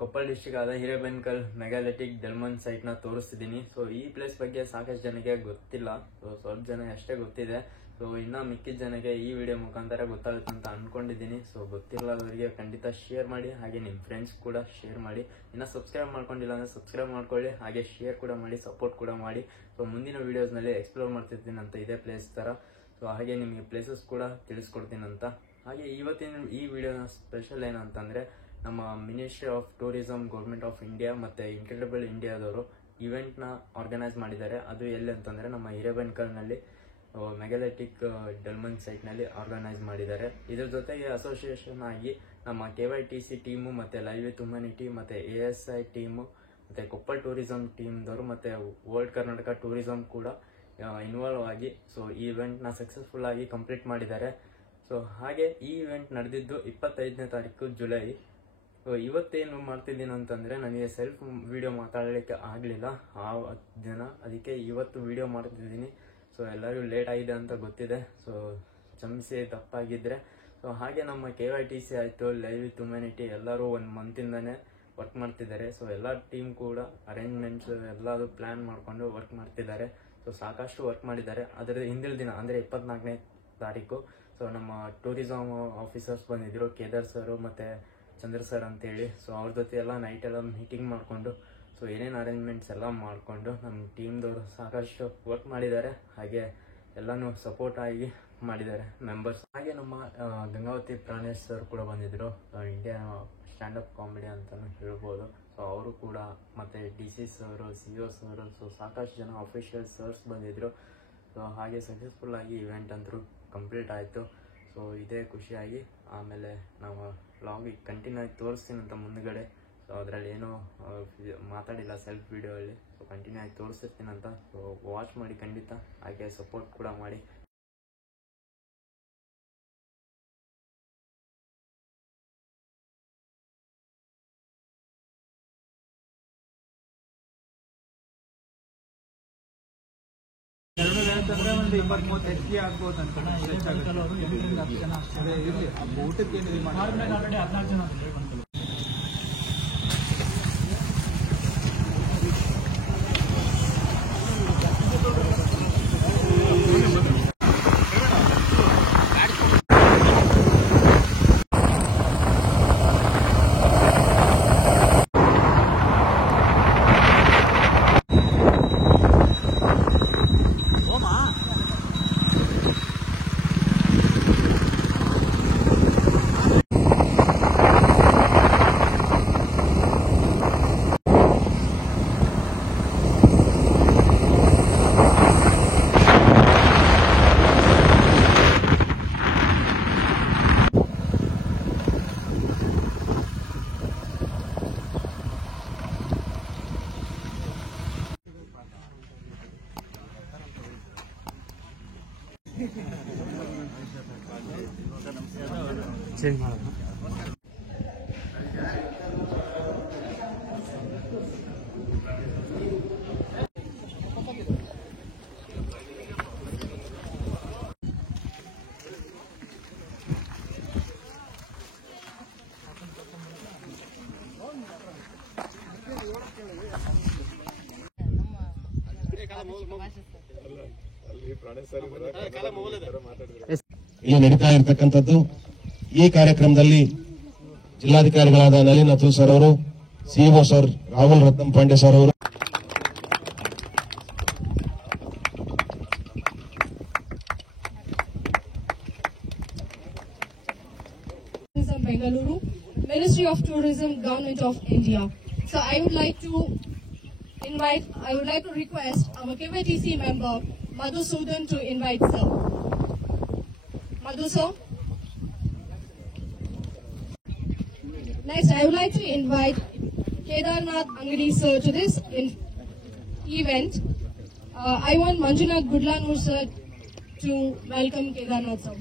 Koppal district ಆದ Hirebenakal ಮೆಗಾಲಿಟಿಕ್ ಡೆಲ್ಮನ್ site ನ ತೋರಿಸ್ತಿದ್ದೀನಿ. So ಈ ಪ್ಲೇಸ್ ಬಗ್ಗೆ ಸಾಕಷ್ಟು ಜನಕ್ಕೆ ಗೊತ್ತಿಲ್ಲ, ಸೊ ಸ್ವಲ್ಪ ಜನ ಅಷ್ಟೇ ಗೊತ್ತಿದೆ. ಸೊ ಇನ್ನ ಮಿಕ್ಕಿದ ಜನಕ್ಕೆ ಈ ವಿಡಿಯೋ ಮುಖಾಂತರ ಗೊತ್ತಾಗುತ್ತೆ ಅಂತ ಅನ್ಕೊಂಡಿದ್ದೀನಿ. ಸೊ ಗೊತ್ತಿಲ್ಲದವರಿಗೆ ಖಂಡಿತ ಶೇರ್ ಮಾಡಿ, ಹಾಗೆ ನಿಮ್ಮ ಫ್ರೆಂಡ್ಸ್ ಕೂಡ ಶೇರ್ ಮಾಡಿ. ಇನ್ನ ಸಬ್ಸ್ಕ್ರೈಬ್ ಮಾಡ್ಕೊಂಡಿಲ್ಲ ಅಂದ್ರೆ ಸಬ್ಸ್ಕ್ರೈಬ್ ಮಾಡ್ಕೊಳ್ಳಿ, ಹಾಗೆ ಶೇರ್ ಕೂಡ ಮಾಡಿ, ಸಪೋರ್ಟ್ ಕೂಡ ಮಾಡಿ. ಸೊ ಮುಂದಿನ ವಿಡಿಯೋಸ್ ನಲ್ಲಿ ಎಕ್ಸ್ಪ್ಲೋರ್ ಮಾಡ್ತಿರ್ತೀನಿ ಅಂತ ಇದೇ ಪ್ಲೇಸ್ ತರ. ಸೊ ಹಾಗೆ ನಿಮಗೆ ಪ್ಲೇಸಸ್ ಕೂಡ ತಿಳಿಸ್ಕೊಡ್ತೀನಿ ಅಂತ. ಹಾಗೆ ಇವತ್ತಿನ ಈ ವಿಡಿಯೋನ ಸ್ಪೆಷಲ್ ಏನಂತಂದ್ರೆ, ನಮ್ಮ ministry of tourism, government of India ಮತ್ತೆ ಇನ್ಕ್ರೆಡಿಬಲ್ ಇಂಡಿಯಾದವರು ಇವೆಂಟ್ ನ ಆರ್ಗನೈಸ್ ಮಾಡಿದ್ದಾರೆ. ಅದು ಎಲ್ಲಿ ಅಂತಂದ್ರೆ ನಮ್ಮ ಹಿರೇಬೆನ್ಕಲ್ ನಲ್ಲಿ ಮೆಗಾಲಿಟಿಕ್ ಡೆಲ್ಮನ್ ಸೈಟ್ ನಲ್ಲಿ ಆರ್ಗನೈಸ್ ಮಾಡಿದ್ದಾರೆ. ಇದ್ರ ಜೊತೆಗೆ ಅಸೋಸಿಯೇಷನ್ ಆಗಿ ನಮ್ಮ KYTC ಟೀಮು ಮತ್ತೆ ಲೈವ್ ವಿತ್ ಹ್ಯುಮ್ಯಾನಿಟಿ ಮತ್ತೆ ASI ಟೀಮು ಮತ್ತೆ ಕೊಪ್ಪಳ ಟೂರಿಸಂ ಟೀಮ್ದವರು ಮತ್ತೆ ವರ್ಲ್ಡ್ ಕರ್ನಾಟಕ ಟೂರಿಸಂ ಕೂಡ ಇನ್ವಾಲ್ವ್ ಆಗಿ ಸೊ ಈ ಇವೆಂಟ್ ನ ಸಕ್ಸಸ್ಫುಲ್ ಆಗಿ ಕಂಪ್ಲೀಟ್ ಮಾಡಿದ್ದಾರೆ. ಸೊ ಹಾಗೆ ಈ ಇವೆಂಟ್ ನಡೆದಿದ್ದು 25ನೇ ತಾರೀಕು ಜುಲೈ. ಸೊ ಇವತ್ತೇನು ಮಾಡ್ತಿದ್ದೀನಿ ಅಂತಂದ್ರೆ, ನನಗೆ ಸೆಲ್ಫ್ ವಿಡಿಯೋ ಮಾತಾಡಲಿಕ್ಕೆ ಆಗಲಿಲ್ಲ ಆ ದಿನ, ಅದಕ್ಕೆ ಇವತ್ತು ವಿಡಿಯೋ ಮಾಡ್ತಿದ್ದೀನಿ. ಸೊ ಎಲ್ಲರಿಗೂ ಲೇಟ್ ಆಗಿದೆ ಅಂತ ಗೊತ್ತಿದೆ, ಸೊ ಕ್ಷಮಿಸಿ ತಪ್ಪಾಗಿದ್ರೆ. ಸೊ ಹಾಗೆ ನಮ್ಮ KYTC ಆಯಿತು, ಲೈವ್ ವಿತ್ ಹ್ಯುಮ್ಯಾನಿಟಿ ಎಲ್ಲರೂ 1 ಮಂತಿಂದಾನೆ ವರ್ಕ್ ಮಾಡ್ತಿದ್ದಾರೆ. ಸೊ ಎಲ್ಲ ಟೀಮ್ ಕೂಡ ಅರೇಂಜ್ಮೆಂಟ್ಸ್ ಎಲ್ಲರೂ ಪ್ಲಾನ್ ಮಾಡ್ಕೊಂಡು ವರ್ಕ್ ಮಾಡ್ತಿದ್ದಾರೆ. ಸೊ ಸಾಕಷ್ಟು ವರ್ಕ್ ಮಾಡಿದ್ದಾರೆ. ಅದರ ಹಿಂದಿನ ದಿನ ಅಂದರೆ 24ನೇ ತಾರೀಕು ಸೊ ನಮ್ಮ ಟೂರಿಸಂ ಆಫೀಸರ್ಸ್ ಬಂದಿದ್ರು, ಕೇದಾರ್ ಸರ್ ಮತ್ತೆ ಚಂದ್ರ ಸರ್ ಅಂತೇಳಿ. ಸೊ ಅವ್ರ ಜೊತೆ ಎಲ್ಲ ನೈಟ್ ಎಲ್ಲ ಮೀಟಿಂಗ್ ಮಾಡಿಕೊಂಡು ಸೊ ಏನೇನು ಅರೇಂಜ್ಮೆಂಟ್ಸ್ ಎಲ್ಲ ಮಾಡಿಕೊಂಡು ನಮ್ಮ ಟೀಮ್ದವರು ಸಾಕಷ್ಟು ವರ್ಕ್ ಮಾಡಿದ್ದಾರೆ. ಹಾಗೆ ಎಲ್ಲಾನು ಸಪೋರ್ಟ್ ಆಗಿ ಮಾಡಿದ್ದಾರೆ ಮೆಂಬರ್ಸ್. ಹಾಗೆ ನಮ್ಮ ಗಂಗಾವತಿ ಪ್ರಾಣೇಶ್ ಸರ್ ಕೂಡ ಬಂದಿದ್ರು, ಇಂಡಿಯಾ ಸ್ಟ್ಯಾಂಡಪ್ ಕಾಮಿಡಿ ಅಂತಾನು ಹೇಳ್ಬೋದು. ಸೊ ಅವರು ಕೂಡ ಮತ್ತೆ DC sir, CO sir, so ಸಾಕಷ್ಟು ಜನ ಅಫಿಷಿಯಲ್ ಸರ್ಸ್ ಬಂದಿದ್ರು. ಸೊ ಹಾಗೆ ಸಕ್ಸಸ್ಫುಲ್ ಆಗಿ ಇವೆಂಟ್ ಅಂತೂ ಕಂಪ್ಲೀಟ್ ಆಯಿತು. ಸೊ ಇದೇ ಖುಷಿಯಾಗಿ ಆಮೇಲೆ ನಾವು ವ್ಲಾಗಿಗೆ ಕಂಟಿನ್ಯೂ ಆಗಿ ತೋರಿಸ್ತೀನಿ ಅಂತ ಮುಂದ್ಗಡೆ. ಸೊ ಅದರಲ್ಲಿ ಏನೋ ಮಾತಾಡಿಲ್ಲ ಸೆಲ್ಫ್ ವಿಡಿಯೋಲ್ಲಿ, ಸೊ ಕಂಟಿನ್ಯೂ ಆಗಿ ತೋರಿಸ್ತೀನಿ ಅಂತ. ಸೊ ವಾಚ್ ಮಾಡಿ ಖಂಡಿತ, ಹಾಗೆ ಸಪೋರ್ಟ್ ಕೂಡ ಮಾಡಿ. ಅಂತಂದ್ರೆ ಒಂದು 20-30 ಹೆಚ್ಚಿಗೆ ಆಗ್ಬೋದು ಅಂತ ಇರಲಿ. ಊಟಕ್ಕೆ ಆಲ್ರೆಡಿ 14 ಜನ ಚೇಂಜ್ ಮಾಡೋಣ. ಇಲ್ಲಿ ನಡೀತಾ ಇರತಕ್ಕಂಥದ್ದು. ಈ ಕಾರ್ಯಕ್ರಮದಲ್ಲಿ ಜಿಲ್ಲಾಧಿಕಾರಿಗಳಾದ ನಳಿನ್ ಅತುಲ್ ಸರ್ ಅವರು, CO ಸರ್ ರಾಹುಲ್ ರತ್ನಂ ಪಾಂಡೆ ಸರ್ ಅವರು, Bengaluru, Ministry of Tourism, Government of India. So I would like to request our KYTC member Madhusudan to invite sir. Madhu sir. Next, I would like to invite Kedarnath Angadi sir to this event. I want Manjunath Gudlanur sir to welcome Kedarnath sir.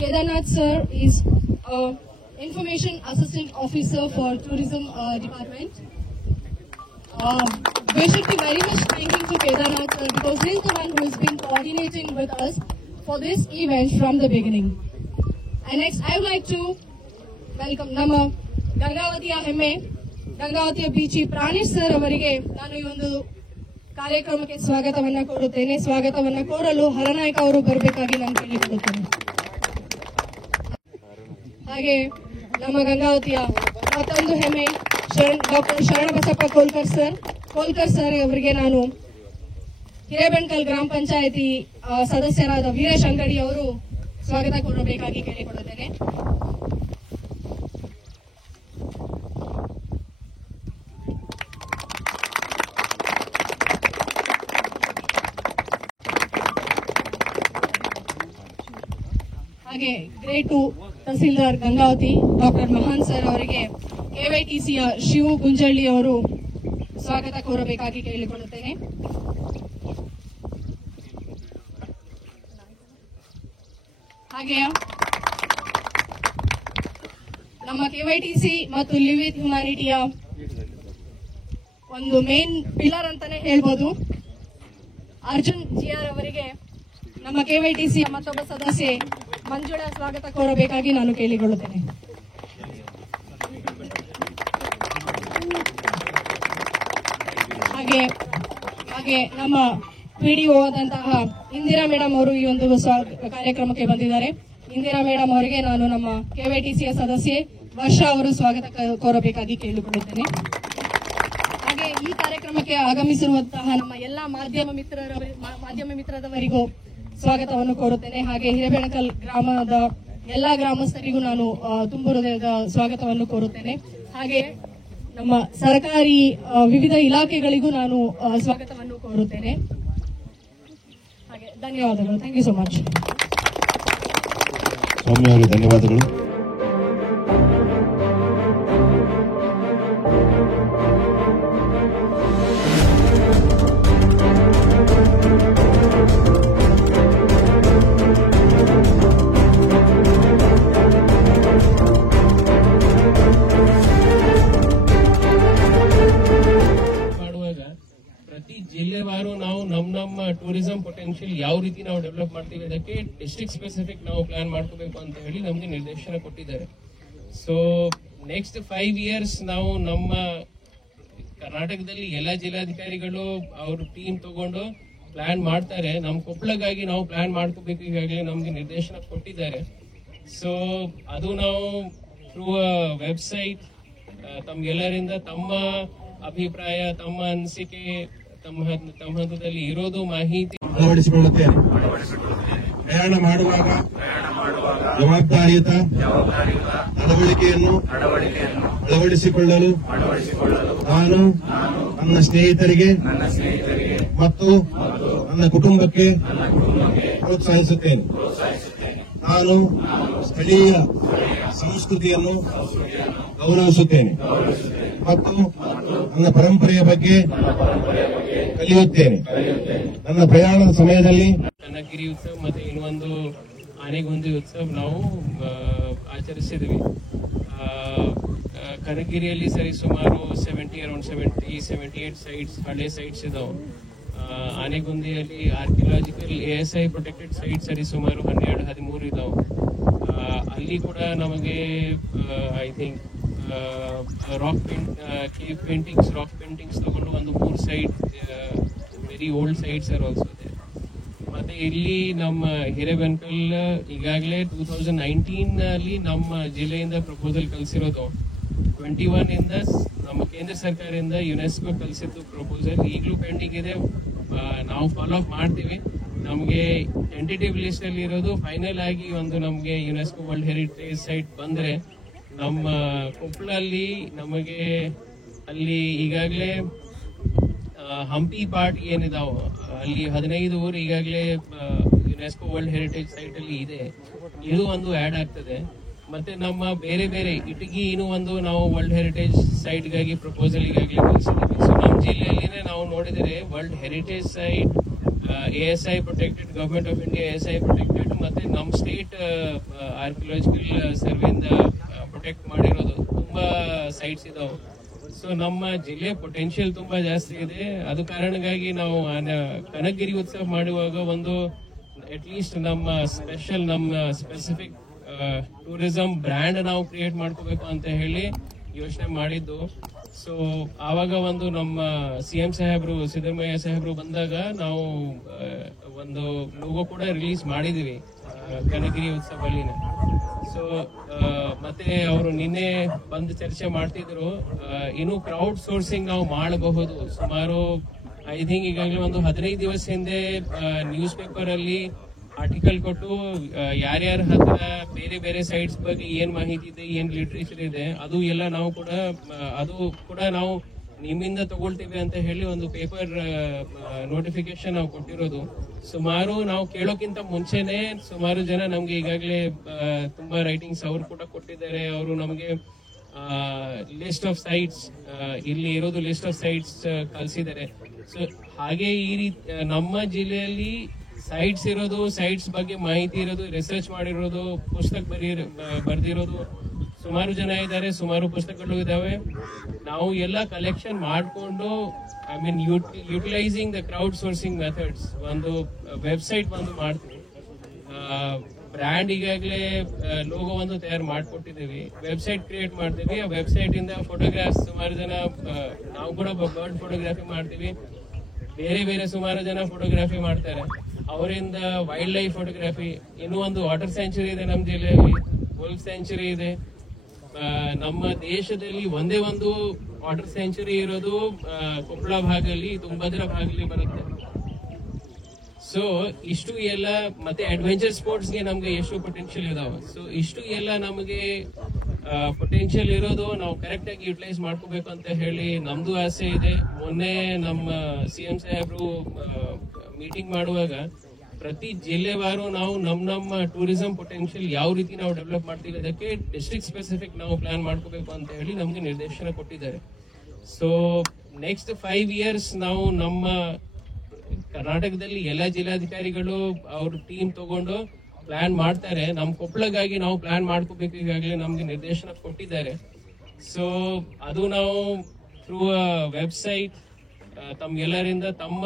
Kedarnath sir is Information Assistant Officer for Tourism Department. We should be very much thanking to Kedarnath sir because he is the one who has been coordinating with us for this event from the beginning. And next, I would like to welcome Nama Gangavatiya Hemme, ಗಂಗಾವತಿಯ Beechi Pranesh sir ಅವರಿಗೆ ನಾನು ಈ ಒಂದು ಕಾರ್ಯಕ್ರಮಕ್ಕೆ ಸ್ವಾಗತವನ್ನ ಕೋರುತ್ತೇನೆ. ಸ್ವಾಗತವನ್ನ ಕೋರಲು ಹರನಾಯಕ ಅವರು ಬರಬೇಕಾಗಿ ನಾನು ಕೇಳಿಕೊಳ್ಳುತ್ತೇನೆ. ಹಾಗೆ ನಮ್ಮ ಗಂಗಾವತಿಯ ಮತ್ತೊಂದು ಹೆಮ್ಮೆ ಡಾಕ್ಟರ್ ಶರಣಬಸಪ್ಪ ಕೋಲ್ಕರ್ ಸರ್ ಅವರಿಗೆ ನಾನು ಹಿರೇಬೆಣಕಲ್ ಗ್ರಾಮ ಪಂಚಾಯಿತಿ ಸದಸ್ಯರಾದ ವೀರೇಶ್ ಅಂಗಡಿ ಅವರು ಸ್ವಾಗತ ಕೋರಬೇಕಾಗಿ ಕೇಳಿಕೊಳ್ಳುತ್ತೇನೆ. ಹಾಗೆ ಗ್ರೇಡ್ 2 ತಹಸೀಲ್ದಾರ್ ಗಂಗಾವತಿ ಡಾಕ್ಟರ್ ಮಹಾನ್ ಸರ್ ಅವರಿಗೆ ಕೆವೈಟಿಸಿಯ ಶಿವು ಗುಂಜಳ್ಳಿ ಅವರು ಸ್ವಾಗತ ಕೋರಬೇಕಾಗಿ ಕೇಳಿಕೊಳ್ಳುತ್ತೇನೆ. ಹಾಗೆ ನಮ್ಮ ಕೆವೈಟಿಸಿ ಮತ್ತು ಲಿವ್ ವಿತ್ ಹ್ಯುಮ್ಯಾನಿಟಿಯ ಒಂದು ಮೇನ್ ಪಿಲ್ಲರ್ ಅಂತಾನೆ ಹೇಳ್ಬೋದು ಅರ್ಜುನ್ ಜಿಆರ್ ಅವರಿಗೆ ನಮ್ಮ ಕೆವೈಟಿಸಿಯ ಮತ್ತೊಬ್ಬ ಸದಸ್ಯೆ ಮಂಜುಳಾ ಸ್ವಾಗತ ಕೋರಬೇಕಾಗಿ ನಾನು ಕೇಳಿಕೊಳ್ಳುತ್ತೇನೆ. ಹಾಗೆ ನಮ್ಮ ಪಿಡಿಒ ಆದಂತಹ ಇಂದಿರಾ ಮೇಡಮ್ ಅವರು ಈ ಒಂದು ಕಾರ್ಯಕ್ರಮಕ್ಕೆ ಬಂದಿದ್ದಾರೆ. ಇಂದಿರಾ ಮೇಡಮ್ ಅವರಿಗೆ ನಾನು ನಮ್ಮ ಕೆವೈಟಿಸಿಯ ಸದಸ್ಯೆ ವರ್ಷಾ ಅವರು ಸ್ವಾಗತ ಕೋರಬೇಕಾಗಿ ಕೇಳಿಕೊಳ್ಳುತ್ತೇನೆ. ಹಾಗೆ ಈ ಕಾರ್ಯಕ್ರಮಕ್ಕೆ ಆಗಮಿಸಿರುವಂತಹ ನಮ್ಮ ಎಲ್ಲಾ ಮಾಧ್ಯಮ ಮಿತ್ರರವರಿಗೂ ಸ್ವಾಗತವನ್ನು ಕೋರುತ್ತೇನೆ. ಹಾಗೆ ಹಿರೇಬೆಣಕಲ್ ಗ್ರಾಮದ ಎಲ್ಲಾ ಗ್ರಾಮಸ್ಥರಿಗೂ ನಾನು ತುಂಬು ಹೃದಯದ ಸ್ವಾಗತವನ್ನು ಕೋರುತ್ತೇನೆ. ಹಾಗೆ ನಮ್ಮ ಸರ್ಕಾರಿ ವಿವಿಧ ಇಲಾಖೆಗಳಿಗೂ ನಾನು ಸ್ವಾಗತವನ್ನು ಕೋರುತ್ತೇನೆ. ಹಾಗೆ ಧನ್ಯವಾದಗಳು. Thank you so much. Soumya ಅವರಿಗೆ ಧನ್ಯವಾದಗಳು. ಜಿಲ್ಲೆವಾರು ನಾವು ನಮ್ಮ ಟೂರಿಸಂ ಪೊಟೆನ್ಶಿಯಲ್ ಯಾವ ರೀತಿ ನಾವು ಡೆವಲಪ್ ಮಾಡ್ತೀವಿ ಅದಕ್ಕೆ ಡಿಸ್ಟ್ರಿಕ್ಟ್ ಸ್ಪೆಸಿಫಿಕ್ ನಾವು ಪ್ಲಾನ್ ಮಾಡ್ಕೋಬೇಕು ಅಂತ ಹೇಳಿ ನಮ್ಗೆ ನಿರ್ದೇಶನ ಕೊಟ್ಟಿದ್ದಾರೆ. ಸೊ ನೆಕ್ಸ್ಟ್ 5 years ನಾವು ನಮ್ಮ ಕರ್ನಾಟಕದಲ್ಲಿ ಎಲ್ಲ ಜಿಲ್ಲಾಧಿಕಾರಿಗಳು ಅವ್ರ ಟೀಮ್ ತಗೊಂಡು ಪ್ಲಾನ್ ಮಾಡ್ತಾರೆ. ನಮ್ಮ ಕೊಪ್ಪಳಗಾಗಿ ನಾವು ಪ್ಲಾನ್ ಮಾಡ್ಕೋಬೇಕು ಈಗಾಗಲೇ ನಮ್ಗೆ ನಿರ್ದೇಶನ ಕೊಟ್ಟಿದ್ದಾರೆ. ಸೊ ಅದು ನಾವು ಥ್ರೂ ವೆಬ್ಸೈಟ್ ತಮ್ಗೆಲ್ಲರಿಂದ ತಮ್ಮ ಅಭಿಪ್ರಾಯ, ತಮ್ಮ ಅನಿಸಿಕೆ, ತಮ್ಮ ಹಂತದಲ್ಲಿ ಇರೋದು ಮಾಹಿತಿ ಅಳವಡಿಸಿಕೊಳ್ಳುತ್ತೇನೆ. ಪ್ರಯಾಣ ಮಾಡುವಾಗ ಜವಾಬ್ದಾರಿಯುತ ನಡವಳಿಕೆಯನ್ನು ಅಳವಡಿಸಿಕೊಳ್ಳಲು ನಾನು ನನ್ನ ಸ್ನೇಹಿತರಿಗೆ ಮತ್ತು ನನ್ನ ಕುಟುಂಬಕ್ಕೆ ಪ್ರೋತ್ಸಾಹಿಸುತ್ತೇನೆ. ನಾನು ಸ್ಥಳೀಯ ಸಂಸ್ಕೃತಿಯನ್ನು ಗೌರವಿಸುತ್ತೇನೆ ಮತ್ತು ನನ್ನ ಪರಂಪರೆಯ ಬಗ್ಗೆ ಕಲಿಯುತ್ತೇನೆ. ನನ್ನ ಪ್ರಯಾಣದ ಸಮಯದಲ್ಲಿ ಕನಕಗಿರಿ ಉತ್ಸವ ಮತ್ತೆ ಇನ್ನೊಂದು ಆನೆಗೊಂದಿ ಉತ್ಸವ ನಾವು ಆಚರಿಸಿದ್ವಿ. ಕನಕಗಿರಿಯಲ್ಲಿ ಸರಿ ಸುಮಾರು 78 ಸೈಟ್ಸ್ ಹಳೆ ಸೈಟ್ಸ್ ಇದಾವೆ. ಆನೆಗೊಂದಿಯಲ್ಲಿ ಆರ್ಕಿಯಾಲಜಿಕಲ್ ASI ಪ್ರೊಟೆಕ್ಟೆಡ್ ಸೈಟ್ ಸರಿ ಸುಮಾರು 12-13 ಇದಾವೆ. ಅಲ್ಲಿ ಕೂಡ ನಮಗೆ ಐ ಥಿಂಕ್ ಕೇವ್ ಪೇಂಟಿಂಗ್ಸ್ ತಗೊಂಡು ಒಂದು 3 site very old sites are also there. ಮತ್ತೆ ಇಲ್ಲಿ ನಮ್ಮ ಹಿರೇಬೆಣಕಲ್ ಈಗಾಗಲೇ 2019 ಅಲ್ಲಿ ನಮ್ಮ ಜಿಲ್ಲೆಯಿಂದ ಪ್ರಪೋಸಲ್ ಕಳಿಸಿರೋದು. 21 ಇಂದ ನಮ್ಮ ಕೇಂದ್ರ ಸರ್ಕಾರದಿಂದ ಯುನೆಸ್ಕೋ ಕಳಿಸಿದ್ದು ಪ್ರಪೋಸಲ್ ಈಗಲೂ ಪೆಂಡಿಂಗ್ ಇದೆ. ನಾವು ಫಾಲೋ ಅಪ್ ಮಾಡ್ತೀವಿ. ನಮಗೆ ಟೆಂಟೇಟಿವ್ ಲಿಸ್ಟ್ ಅಲ್ಲಿ ಇರೋದು ಫೈನಲ್ ಆಗಿ ಒಂದು ನಮಗೆ ಯುನೆಸ್ಕೋ ವರ್ಲ್ಡ್ ಹೆರಿಟೇಜ್ ಸೈಟ್ ಬಂದ್ರೆ ನಮ್ಮ ಕೊಪ್ಪಳಲ್ಲಿ ನಮಗೆ ಅಲ್ಲಿ ಈಗಾಗಲೇ ಹಂಪಿ ಪಾರ್ಟ್ ಏನಿದಾವ ಅಲ್ಲಿ 15 ಊರು ಈಗಾಗಲೇ ಯುನೆಸ್ಕೋ ವರ್ಲ್ಡ್ ಹೆರಿಟೇಜ್ ಸೈಟ್ ಅಲ್ಲಿ ಇದೆ. ಇದು ಒಂದು ಆಡ್ ಆಗ್ತದೆ. ಮತ್ತೆ ನಮ್ಮ ಬೇರೆ ಬೇರೆ ಇಟಗಿ ಇನ್ನೂ ಒಂದು ನಾವು ವರ್ಲ್ಡ್ ಹೆರಿಟೇಜ್ ಸೈಟ್ಗಾಗಿ ಪ್ರಪೋಸಲ್ ಈಗಾಗಲೇ ಕಳಿಸಿದ್ದೀವಿ. ಸೊ ನಮ್ಮ ಜಿಲ್ಲೆಯಲ್ಲಿನೇ ನಾವು ನೋಡಿದರೆ world heritage site, ASI protected, government of India ASI protected, ಮತ್ತೆ ನಮ್ಮ ಸ್ಟೇಟ್ ಆರ್ಕಿಯಾಲಜಿಕಲ್ ಸರ್ವೆಯಿಂದ ಪ್ರೊಟೆಕ್ಟ್ ಮಾಡಿರೋದು ತುಂಬಾ ಸೈಟ್ಸ್ ಇದಾವೆ. ಸೊ ನಮ್ಮ ಜಿಲ್ಲೆ ಪೊಟೆನ್ಶಿಯಲ್ ತುಂಬಾ ಜಾಸ್ತಿ ಇದೆ. ಅದು ಕಾರಣಕ್ಕಾಗಿ ನಾವು ಕನಕಗಿರಿ ಉತ್ಸವ ಮಾಡುವಾಗ ಒಂದು ಅಟ್ಲೀಸ್ಟ್ ನಮ್ಮ ಸ್ಪೆಸಿಫಿಕ್ ಟೂರಿಸಂ ಬ್ರ್ಯಾಂಡ್ ನಾವು ಕ್ರಿಯೇಟ್ ಮಾಡ್ಕೋಬೇಕು ಅಂತ ಹೇಳಿ ಯೋಚನೆ ಮಾಡಿದ್ದು. ಸೊ ಆವಾಗ ಒಂದು ನಮ್ಮ CM ಸಾಹೇಬ್ರು ಸಿದ್ದರಾಮಯ್ಯ ಸಾಹೇಬ್ರು ಬಂದಾಗ ನಾವು ಒಂದು ಲೋಗೋ ಕೂಡ ರಿಲೀಸ್ ಮಾಡಿದೀವಿ ಕನಗಿರಿ ಉತ್ಸವಲ್ಲಿನ. ಸೊ ಮತ್ತೆ ಅವರು ನಿನ್ನೆ ಬಂದು ಚರ್ಚೆ ಮಾಡ್ತಿದ್ರು, ಇನ್ನು ಕ್ರೌಡ್ ಸೋರ್ಸಿಂಗ್ ನಾವು ಮಾಡಬಹುದು. ಸುಮಾರು ಐ ಥಿಂಕ್ ಈಗಾಗಲೇ ಒಂದು 15 ದಿವಸ ಹಿಂದೆ ನ್ಯೂಸ್ ಪೇಪರ್ ಅಲ್ಲಿ ಆರ್ಟಿಕಲ್ ಕೊಟ್ಟು ಯಾರ್ಯಾರ ಹತ್ರ ಬೇರೆ ಬೇರೆ ಸೈಟ್ಸ್ ಬಗ್ಗೆ ಏನ್ ಮಾಹಿತಿ ಇದೆ, ಏನ್ ಲಿಟ್ರೇಚರ್ ಇದೆ, ಅದು ಎಲ್ಲ ನಾವು ಕೂಡ ನಾವು ನಿಮ್ಮಿಂದ ತಗೊಳ್ತೀವಿ ಅಂತ ಹೇಳಿ ಒಂದು ಪೇಪರ್ ನೋಟಿಫಿಕೇಶನ್ ನಾವು ಕೊಟ್ಟಿರೋದು. ಸುಮಾರು ನಾವು ಕೇಳೋಕ್ಕಿಂತ ಮುಂಚೆನೆ ಸುಮಾರು ಜನ ನಮ್ಗೆ ಈಗಾಗಲೇ ತುಂಬಾ ರೈಟಿಂಗ್ಸ್ ಅವ್ರು ಕೂಡ ಕೊಟ್ಟಿದ್ದಾರೆ. ಅವರು ನಮಗೆ ಲಿಸ್ಟ್ ಆಫ್ ಸೈಟ್ಸ್, ಇಲ್ಲಿ ಇರೋದು ಲಿಸ್ಟ್ ಆಫ್ ಸೈಟ್ಸ್ ಕಳಿಸಿದ್ದಾರೆ. ಸೊ ಹಾಗೆ ಈ ರೀತಿ ನಮ್ಮ ಜಿಲ್ಲೆಯಲ್ಲಿ ಸೈಟ್ಸ್ ಇರೋದು, ಸೈಟ್ಸ್ ಬಗ್ಗೆ ಮಾಹಿತಿ ಇರೋದು, ರಿಸರ್ಚ್ ಮಾಡಿರೋದು, ಪುಸ್ತಕ ಬರ್ದಿರೋದು ಸುಮಾರು ಜನ ಇದ್ದಾರೆ, ಸುಮಾರು ಪುಸ್ತಕಗಳು ಇದಾವೆ. ನಾವು ಎಲ್ಲ ಕಲೆಕ್ಷನ್ ಮಾಡಿಕೊಂಡು I mean utilising the crowd sourcing methods ಒಂದು ವೆಬ್ಸೈಟ್ ಒಂದು ಮಾಡ್ತೀವಿ. ಬ್ರ್ಯಾಂಡ್ ಈಗಾಗಲೇ ಲೋಗೋ ಒಂದು ತಯಾರು ಮಾಡಿಕೊಟ್ಟಿದ್ದೀವಿ, ವೆಬ್ಸೈಟ್ ಕ್ರಿಯೇಟ್ ಮಾಡ್ತೀವಿ. ಆ ವೆಬ್ಸೈಟ್ ಇಂದ ಫೋಟೋಗ್ರಾಫ್ಸ್ ಸುಮಾರು ಜನ, ನಾವು ಕೂಡ ಬರ್ಡ್ ಫೋಟೋಗ್ರಫಿ ಮಾಡ್ತೀವಿ, ಬೇರೆ ಬೇರೆ ಸುಮಾರು ಜನ ಫೋಟೋಗ್ರಫಿ ಮಾಡ್ತಾರೆ. ಅವರಿಂದ ವೈಲ್ಡ್ ಲೈಫ್ ಫೋಟೋಗ್ರಫಿ, ಇನ್ನೂ ಒಂದು ವಾಟರ್ ಸ್ಯಾಂಚುರಿ ಇದೆ ನಮ್ಮ ಜಿಲ್ಲೆಯಲ್ಲಿ, ವುಲ್ಫ್ ಸ್ಯಾಂಚುರಿ ಇದೆ. ನಮ್ಮ ದೇಶದಲ್ಲಿ ಒಂದೇ ಒಂದು ವಾಟರ್ ಸ್ಯಾಂಚುರಿ ಇರೋದು ಕೊಪ್ಪಳ ಭಾಗದಲ್ಲಿ, ತುಂಗಭದ್ರಾ ಭಾಗದಲ್ಲಿ ಬರುತ್ತೆ. ಸೊ ಇಷ್ಟು ಎಲ್ಲ, ಮತ್ತೆ ಅಡ್ವೆಂಚರ್ ಸ್ಪೋರ್ಟ್ಸ್ಗೆ ನಮ್ಗೆ ಎಷ್ಟು ಪೊಟೆನ್ಶಿಯಲ್ ಇದಾವೆ. ಸೊ ಇಷ್ಟು ಎಲ್ಲ ನಮಗೆ ಪೊಟೆನ್ಶಿಯಲ್ ಇರೋದು ನಾವು ಕರೆಕ್ಟ್ ಆಗಿ ಯುಟಿಲೈಸ್ ಮಾಡ್ಕೋಬೇಕು ಅಂತ ಹೇಳಿ ನಮ್ದು ಆಸೆ ಇದೆ. ಮೊನ್ನೆ ನಮ್ಮ CM ಸಾಹೇಬ್ರು ಮೀಟಿಂಗ್ ಮಾಡುವಾಗ ಪ್ರತಿ ಜಿಲ್ಲೆವಾರು ನಾವು ನಮ್ಮ ಟೂರಿಸಂ ಪೊಟೆನ್ಶಿಯಲ್ ಯಾವ ರೀತಿ ನಾವು ಡೆವಲಪ್ ಮಾಡ್ತೀವಿ ಅದಕ್ಕೆ ಡಿಸ್ಟ್ರಿಕ್ಟ್ ಸ್ಪೆಸಿಫಿಕ್ ನಾವು ಪ್ಲಾನ್ ಮಾಡ್ಕೋಬೇಕು ಅಂತ ಹೇಳಿ ನಮ್ಗೆ ನಿರ್ದೇಶನ ಕೊಟ್ಟಿದ್ದಾರೆ. ಸೊ ನೆಕ್ಸ್ಟ್ 5 years ನಾವು ನಮ್ಮ ಕರ್ನಾಟಕದಲ್ಲಿ ಎಲ್ಲ ಜಿಲ್ಲಾಧಿಕಾರಿಗಳು ಅವ್ರ ಟೀಮ್ ತಗೊಂಡು ಪ್ಲಾನ್ ಮಾಡ್ತಾರೆ. ನಮ್ಮ ಕೊಪ್ಪಳಗಾಗಿ ನಾವು ಪ್ಲಾನ್ ಮಾಡ್ಕೋಬೇಕು, ಈಗಾಗಲೇ ನಮ್ಗೆ ನಿರ್ದೇಶನ ಕೊಟ್ಟಿದ್ದಾರೆ. ಸೊ ಅದು ನಾವು ಥ್ರೂ ವೆಬ್ಸೈಟ್ ತಮ್ಗೆಲ್ಲರಿಂದ ತಮ್ಮ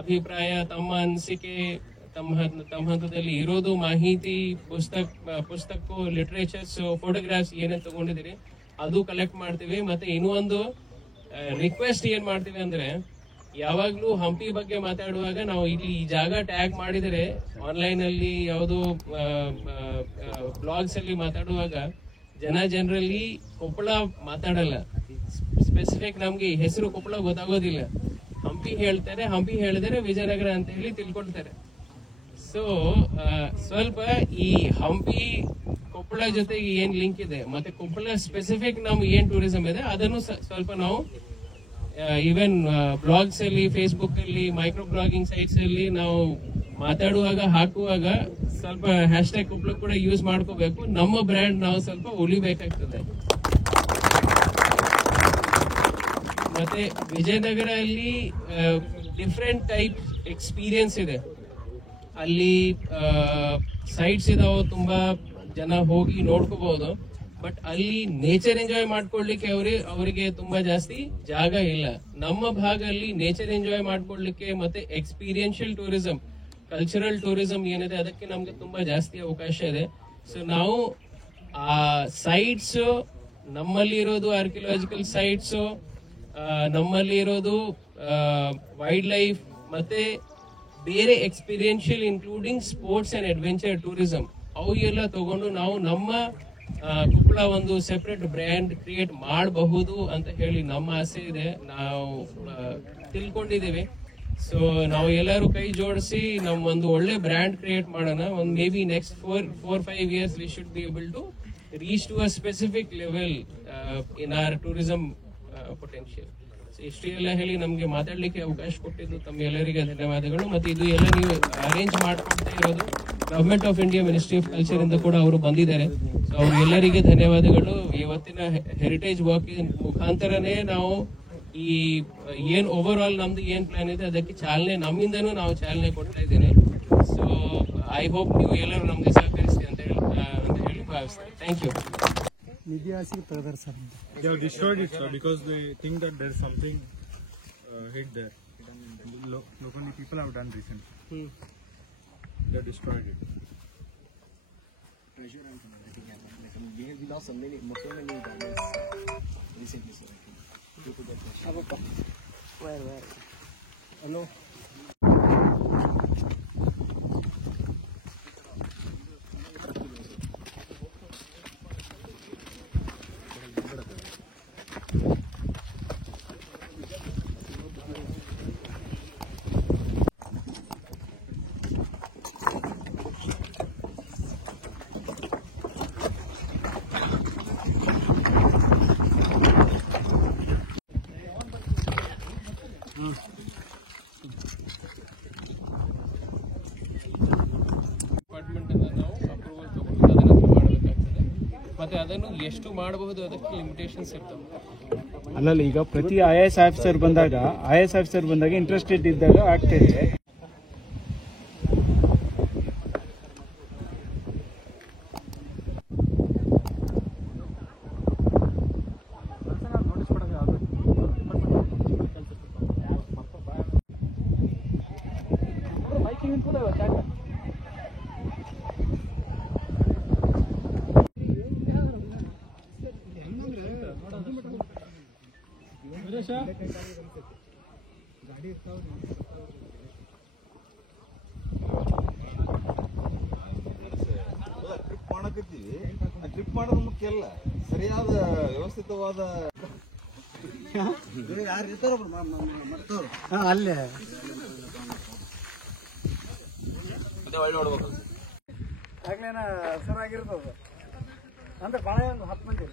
ಅಭಿಪ್ರಾಯ, ತಮ್ಮ ಅನಿಸಿಕೆ, ತಮ್ಮ ಹಂತದಲ್ಲಿ ಇರೋದು ಮಾಹಿತಿ, ಪುಸ್ತಕ ಲಿಟ್ರೇಚರ್ಸ್, ಫೋಟೋಗ್ರಾಫ್ಸ್ ಏನೇನು ತಗೊಂಡಿದ್ದೀರಿ ಅದು ಕಲೆಕ್ಟ್ ಮಾಡ್ತೀವಿ. ಮತ್ತೆ ಇನ್ನೂ ಒಂದು ರಿಕ್ವೆಸ್ಟ್ ಏನ್ ಮಾಡ್ತೀವಿ ಅಂದ್ರೆ, ಯಾವಾಗ್ಲೂ ಹಂಪಿ ಬಗ್ಗೆ ಮಾತಾಡುವಾಗ ನಾವು ಇಲ್ಲಿ ಈ ಜಾಗ ಟ್ಯಾಗ್ ಮಾಡಿದರೆ ಆನ್ಲೈನ್ ಅಲ್ಲಿ ಯಾವುದು ಬ್ಲಾಗ್ಸ್ ಅಲ್ಲಿ ಮಾತಾಡುವಾಗ ಜನರಲಿ ಕೊಪ್ಪಳ ಮಾತಾಡಲ್ಲ. ಸ್ಪೆಸಿಫಿಕ್ ನಮ್ಗೆ ಹೆಸರು ಕೊಪ್ಪಳ ಗೊತ್ತಾಗೋದಿಲ್ಲ. ಹಂಪಿ ಹೇಳ್ತಾರೆ, ಹಂಪಿ ಹೇಳಿದರೆ ವಿಜಯನಗರ ಅಂತ ಹೇಳಿ ತಿಳ್ಕೊಳ್ತಾರೆ. ಸೊ ಸ್ವಲ್ಪ ಈ ಹಂಪಿ ಕೊಪ್ಪಳ ಜೊತೆಗೆ ಏನ್ ಲಿಂಕ್ ಇದೆ, ಮತ್ತೆ ಕೊಪ್ಪಳ ಸ್ಪೆಸಿಫಿಕ್ ನಮ್ಗೆ ಏನ್ ಟೂರಿಸಂ ಇದೆ ಅದನ್ನು ಸ್ವಲ್ಪ ನಾವು ಈವನ್ ಬ್ಲಾಗ್ಸ್ ಅಲ್ಲಿ, ಫೇಸ್ಬುಕ್ ಅಲ್ಲಿ, ಮೈಕ್ರೋ ಬ್ಲಾಗಿಂಗ್ ಸೈಟ್ಸ್ ಅಲ್ಲಿ ನಾವು ಮಾತಾಡುವಾಗ ಹಾಕುವಾಗ ಸ್ವಲ್ಪ ಹ್ಯಾಶ್ಟ್ಯಾಗ್ ಕೊಪ್ಪಳ ಕೂಡ ಯೂಸ್ ಮಾಡ್ಕೋಬೇಕು. ನಮ್ಮ ಬ್ರ್ಯಾಂಡ್ ನಾವು ಸ್ವಲ್ಪ ಉಳಿಬೇಕಾಗ್ತದೆ. ಮತ್ತೆ ವಿಜಯನಗರ ಅಲ್ಲಿ ಡಿಫ್ರೆಂಟ್ ಟೈಪ್ ಎಕ್ಸ್ಪೀರಿಯನ್ಸ್ ಇದೆ. ಅಲ್ಲಿ ಸೈಟ್ಸ್ ಇದಾವೆ, ತುಂಬಾ ಜನ ಹೋಗಿ ನೋಡ್ಕೋಬಹುದು. ಬಟ್ ಅಲ್ಲಿ ನೇಚರ್ ಎಂಜಾಯ್ ಮಾಡ್ಕೊಳ್ಲಿಕ್ಕೆ ಅವರಿಗೆ ತುಂಬಾ ಜಾಸ್ತಿ ಜಾಗ ಇಲ್ಲ. ನಮ್ಮ ಭಾಗದಲ್ಲಿ ನೇಚರ್ ಎಂಜಾಯ್ ಮಾಡ್ಕೊಳ್ಲಿಕ್ಕೆ ಮತ್ತೆ ಎಕ್ಸ್ಪೀರಿಯನ್ಷಿಯಲ್ ಟೂರಿಸಂ, ಕಲ್ಚರಲ್ ಟೂರಿಸಂ ಏನಿದೆ ಅದಕ್ಕೆ ನಮ್ಗೆ ತುಂಬಾ ಜಾಸ್ತಿ ಅವಕಾಶ ಇದೆ. ಸೊ ನಾವು ಆ ಸೈಟ್ಸ್, ನಮ್ಮಲ್ಲಿ ಇರೋದು ಆರ್ಕಿಯಾಲಜಿಕಲ್ ಸೈಟ್ಸ್, ನಮ್ಮಲ್ಲಿ ಇರೋದು ವೈಲ್ಡ್ ಲೈಫ್, ಮತ್ತೆ ಬೇರೆ experiential including sports and adventure tourism, ಅವು ಎಲ್ಲ ತಗೊಂಡು ನಾವು ನಮ್ಮ ಕೊಪ್ಪಳ ಒಂದು ಸೆಪರೇಟ್ ಬ್ರ್ಯಾಂಡ್ ಕ್ರಿಯೇಟ್ ಮಾಡಬಹುದು ಅಂತ ಹೇಳಿ ನಮ್ಮ ಆಸೆ ಇದೆ. ನಾವು ತಿಳ್ಕೊಂಡಿದ್ದೀವಿ. ಸೊ ನಾವು ಎಲ್ಲರೂ ಕೈ ಜೋಡಿಸಿ ನಮ್ಮ ಒಂದು ಒಳ್ಳೆ ಬ್ರ್ಯಾಂಡ್ ಕ್ರಿಯೇಟ್ ಮಾಡೋಣ. ಒಂದು maybe next 4-5 years we should be able to reach to a specific level in our tourism potential. ಇಷ್ಟು ಎಲ್ಲ ಹೇಳಿ ನಮ್ಗೆ ಮಾತಾಡ್ಲಿಕ್ಕೆ ಅವಕಾಶ ಕೊಟ್ಟಿದ್ದು ತಮ್ಮೆಲ್ಲರಿಗೆ ಧನ್ಯವಾದಗಳು. ಮತ್ತೆ ಇದು ಎಲ್ಲ ನೀವು ಅರೇಂಜ್ ಮಾಡ್ಕೊಳ್ತಾ ಇರೋದು government of India, ministry of culture ಇಂದ ಕೂಡ ಅವರು ಬಂದಿದ್ದಾರೆ. ಸೊ ಅವರೆಲ್ಲರಿಗೆ ಧನ್ಯವಾದಗಳು. ಇವತ್ತಿನ ಹೆರಿಟೇಜ್ ವಾಕ್ ಮುಖಾಂತರನೇ ನಾವು ಈ ಏನ್ ಓವರ್ ಆಲ್ ನಮ್ದು ಏನ್ ಪ್ಲಾನ್ ಇದೆ ಅದಕ್ಕೆ ಚಾಲನೆ, ನಮ್ಮಿಂದನೂ ನಾವು ಚಾಲನೆ ಕೊಡ್ತಾ ಇದ್ದೇನೆ. ಸೊ ಐ ಹೋಪ್ ನೀವು ಎಲ್ಲರೂ ನಮ್ಗೆ ಸಹಕರಿಸಿ ಅಂತ ಹೇಳಿ ಭಾವಿಸ್ತೇನೆ. Thank you. They have destroyed it, sir, because they think that there's something hid there. Locally, people have done recently. They have destroyed it. Treasure and everything happened. Like, we lost so many diamonds recently, sir. Hello. Department ಇಂದ ನಾವು approval ತಗೊಂಡು ಅದನ್ನು ಮಾಡಬೇಕಾಗ್ತದೆ. ಮತ್ತೆ ಅದನ್ನು ಎಷ್ಟು ಮಾಡಬಹುದು ಅದಕ್ಕೆ ಲಿಮಿಟೇಷನ್ಸ್ ಇರ್ತವೆ. ಅಲ್ಲಲ್ಲ, ಈಗ ಪ್ರತಿ IAS ಆಫೀಸರ್ ಬಂದಾಗ ಇಂಟ್ರೆಸ್ಟೆಡ್ ಇದ್ದಾಗ ಆಗ್ತಿದೆ. ಟ್ರಿಪ್ ಮಾಡಕತ್ತೀವಿ. ಟ್ರಿಪ್ ಮಾಡೋದು ಮುಖ್ಯ ಅಲ್ಲ, ಸರಿಯಾದ ವ್ಯವಸ್ಥಿತವಾದ ಯಾರು ಇರ್ತಾರ ಅಲ್ಲೇ ಒಳ್ಳೆ ನೋಡ್ಬೇಕು ಆಗ್ಲೇನ ಸರಾಗಿರ್ತದ ಅಂದ್ರೆ ಭಾಳ ಒಂದು 10 ಮಂದಿ